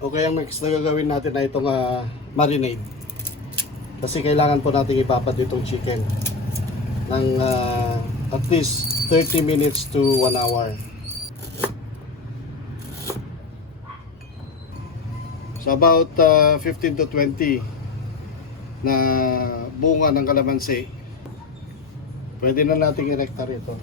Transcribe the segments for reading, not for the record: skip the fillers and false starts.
Okay, ang next na gagawin natin na itong marinade. Kasi kailangan po natin ipapad itong chicken ng at least 30 minutes to 1 hour. So about 15 to 20 na bunga ng kalamansi, pwede na nating i-recta rito.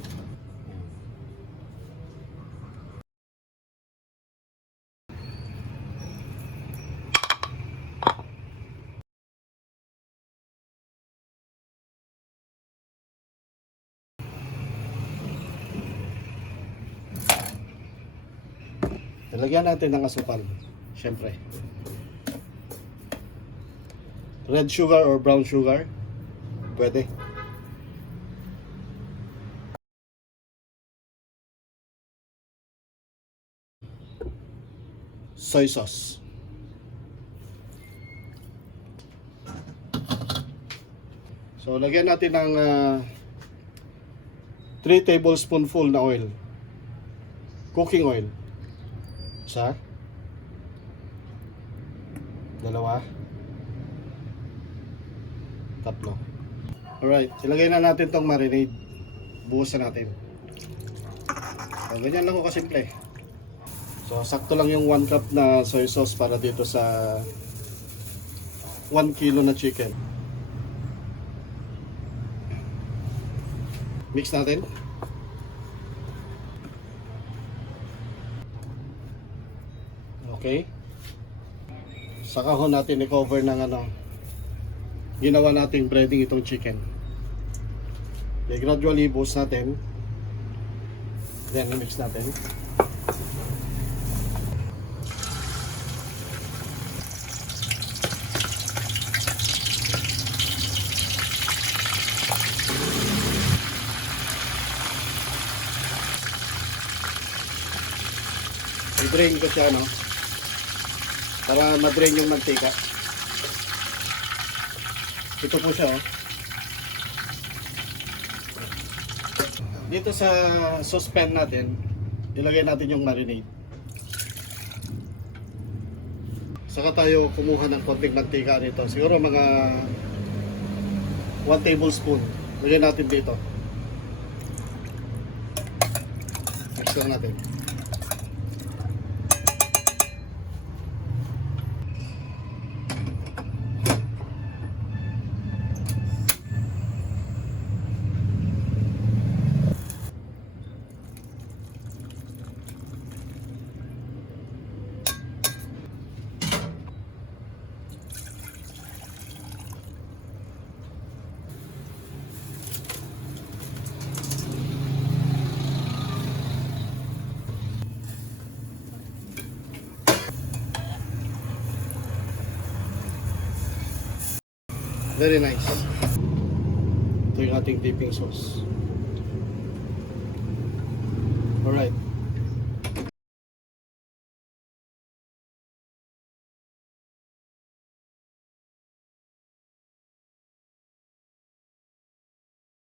Lagyan natin ng asukal, syempre. Red sugar or brown sugar, pwede. Soy sauce. So lagyan natin ng 3 tablespoonful na oil. Cooking oil. Isa. Dalawa. Tatlo. Alright, ilagay na natin tong marinade. Buhusan natin. So, ganyan lang ko kasimple. So, sakto lang yung 1 cup na soy sauce para dito sa 1 kilo na chicken. Mix natin. Okay. Saka ho natin i-cover ng ginawa nating breading itong chicken. Okay, gradually buhos natin. Then mix natin. I-drain ko siya, no? Para ma-drain yung mantika. Ito po siya, oh. Dito sa saucepan natin, ilagay natin yung marinade. Saka tayo kumuha ng konting mantika dito. Siguro mga 1 tablespoon. Lagyan natin dito. Mix lang natin. Very nice. Ito yung ating dipping sauce. Alright.